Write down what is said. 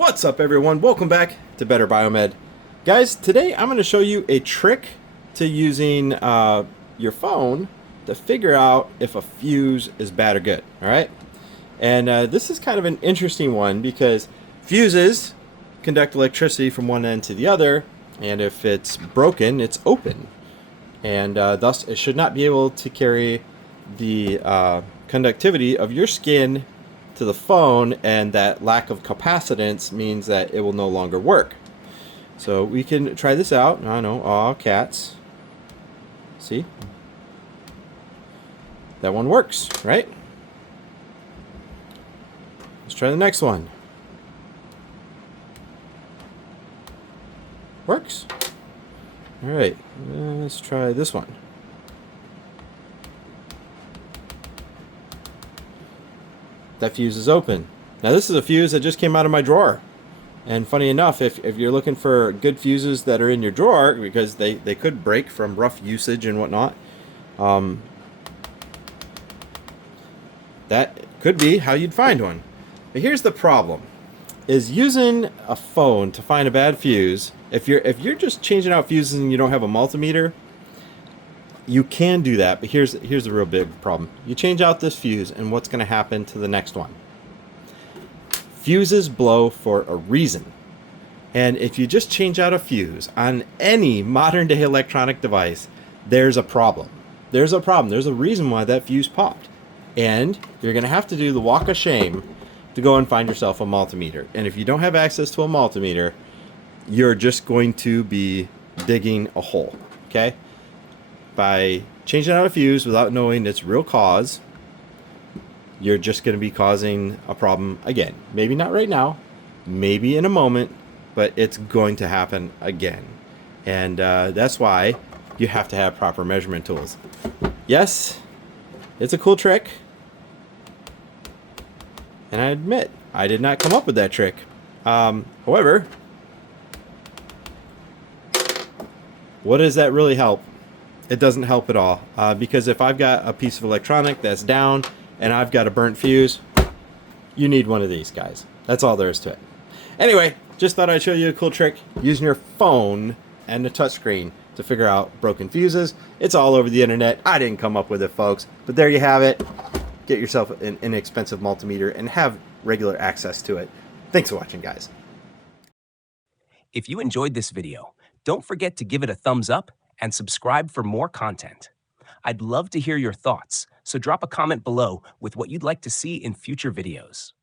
What's up, everyone? Welcome back to Better Biomed. Guys, today I'm going to show you a trick to using your phone to figure out if a fuse is bad or good, all right? And this is kind of an interesting one because fuses conduct electricity from one end to the other, and if it's broken, it's open. And thus, it should not be able to carry the conductivity of your skin to the phone, and that lack of capacitance means that it will no longer work. So we can try this out. I know, aw, cats. See? That one works, right? Let's try the next one. Works. All right, let's try this one. That fuse is open. Now this is a fuse that just came out of my drawer. And funny enough, if you're looking for good fuses that are in your drawer, because they could break from rough usage and whatnot, that could be how you'd find one. But here's the problem, is using a phone to find a bad fuse. If you're just changing out fuses and you don't have a multimeter, you can do that, but here's the real big problem. You change out this fuse, and what's going to happen to the next one? Fuses blow for a reason. And if you just change out a fuse on any modern day electronic device, there's a problem. There's a problem. There's a reason why that fuse popped. And you're going to have to do the walk of shame to go and find yourself a multimeter. And if you don't have access to a multimeter, you're just going to be digging a hole, okay? By changing out a fuse without knowing its real cause, you're just going to be causing a problem again. Maybe not right now, maybe in a moment, but it's going to happen again. And that's why you have to have proper measurement tools. Yes, it's a cool trick. And I admit, I did not come up with that trick. However, what does that really help? It doesn't help at all, because if I've got a piece of electronic that's down and I've got a burnt fuse, you need one of these guys. That's all there is to it. Anyway, just thought I'd show you a cool trick using your phone and the touchscreen to figure out broken fuses. It's all over the internet. I didn't come up with it, folks, but there you have it. Get yourself an inexpensive multimeter and have regular access to it. Thanks for watching, guys. If you enjoyed this video, don't forget to give it a thumbs up and subscribe for more content. I'd love to hear your thoughts, so drop a comment below with what you'd like to see in future videos.